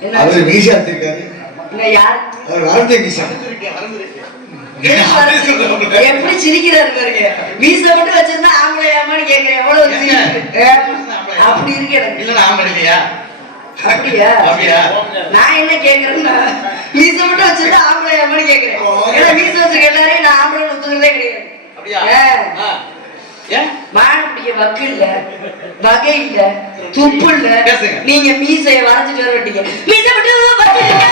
எடுத்திருக்காரு அவர் எப்படி சிரிக்கிறாரு பாருங்க. மீச மட்டும் வச்சிருந்தா ஆம்பளையாமான்னு கேக்குறேன். எவ்வளவு அப்படி இருக்கு எனக்கு. இல்ல இல்லையா? அப்படியா? அப்படியா? நான் என்ன கேக்குறேன்னா மீச மட்டும் வச்சிருந்தா ஆம்பளையாமான்னு கேக்குறேன். ஏன்னா மீச வச்சிருக்க எல்லாரையும் நான் ஆம்பளை ஒத்துக்கிறதே கிடையாது. அப்படியா ஏ, ஆ. ஏன் மாடு பிடிக்க வக்கு இல்ல வகை இல்ல துப்பு இல்ல. நீங்க மீசைய வரைஞ்சிட்டு வர வேண்டிய மீசை மட்டும்